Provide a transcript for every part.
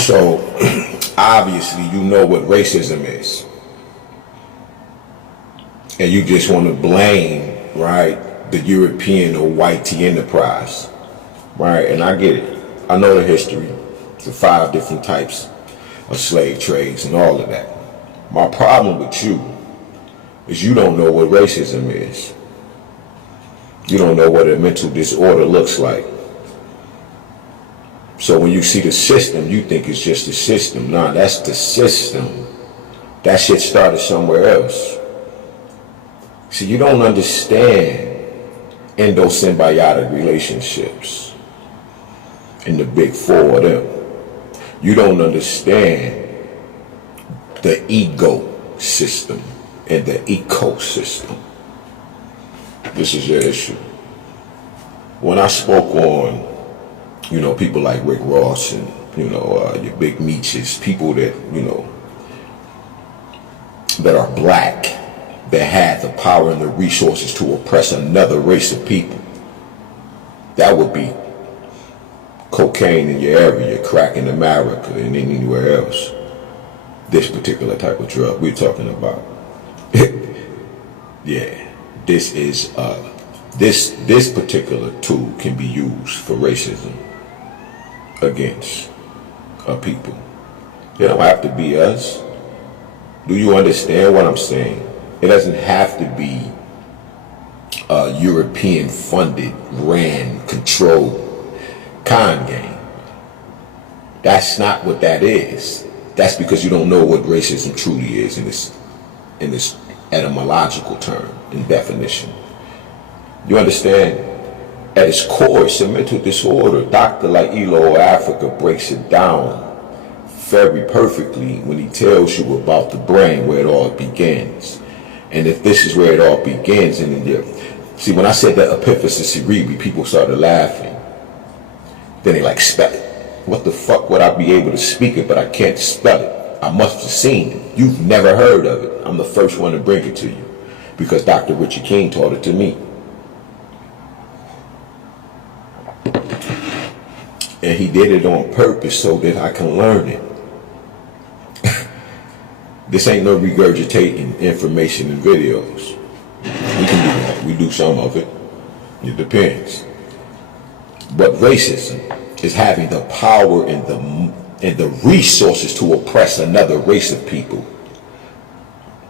So, obviously, you know what racism is. And you just want to blame, right, the European or white tea enterprise, right? And I get it. I know the history, the 5 different types of slave trades and all of that. My problem with you is you don't know what racism is. You don't know what a mental disorder looks like. So when you see the system, you think it's just the system. Nah, that's the system. That shit started somewhere else. See, you don't understand endosymbiotic relationships in the big 4 of them. You don't understand the ego system and the ecosystem. This is your issue. When I spoke on, people like Rick Ross and, your big Meeches, people that, that are black, that had the power and the resources to oppress another race of people, that would be cocaine in your area, crack in America, and anywhere else. This particular type of drug we're talking about. Yeah, this is this particular tool can be used for racism against a people. It don't have to be us. Do you understand what I'm saying? It doesn't have to be a European funded, ran, controlled con game. That's not what that is. That's because you don't know what racism truly is in this etymological term and definition. You understand? At its core, it's a mental disorder. Dr. Lailo Africa breaks it down very perfectly when he tells you about the brain, where it all begins. And if this is where it all begins, and see, when I said that epiphysis cerebri, people started laughing. Then they spell it. What the fuck would I be able to speak it, but I can't spell it? I must have seen it. You've never heard of it. I'm the first one to bring it to you because Dr. Richard King taught it to me. And he did it on purpose so that I can learn it. This ain't no regurgitating information in videos. We can do that. We do some of it. It depends. But racism is having the power and the resources to oppress another race of people.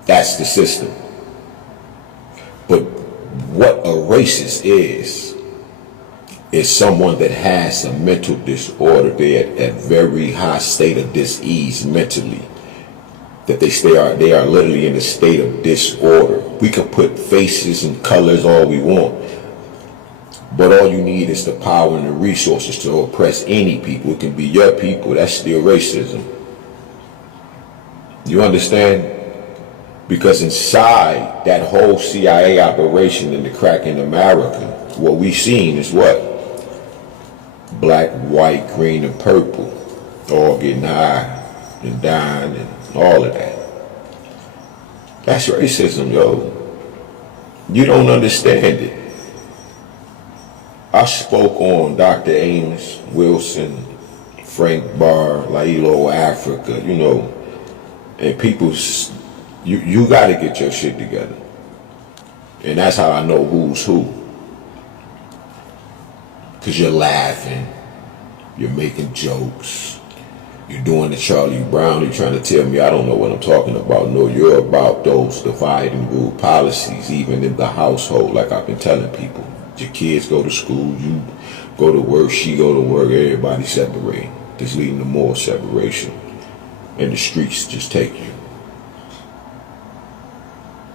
That's the system. But what a racist is someone that has a mental disorder. They're at very high state of dis-ease mentally. That they are literally in a state of disorder. We can put faces and colors all we want, but all you need is the power and the resources to oppress any people. It can be your people. That's still racism. You understand? Because inside that whole CIA operation in the crack in America, what we seen is what? Black, white, green, and purple, all getting high and dying and all of that. That's racism, yo. You don't understand it. I spoke on Dr. Amos Wilson, Frank Barr, Lailo Africa, and people, you got to get your shit together. And that's how I know who's who. Because you're laughing, you're making jokes, you're doing the Charlie Brown, you're trying to tell me I don't know what I'm talking about. No, you're about those divide and rule policies, even in the household, like I've been telling people. Your kids go to school, you go to work, she go to work, everybody separate. That's leading to more separation. And the streets just take you.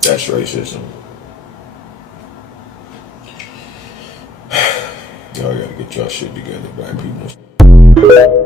That's racism. Y'all gotta get y'all shit together, black people.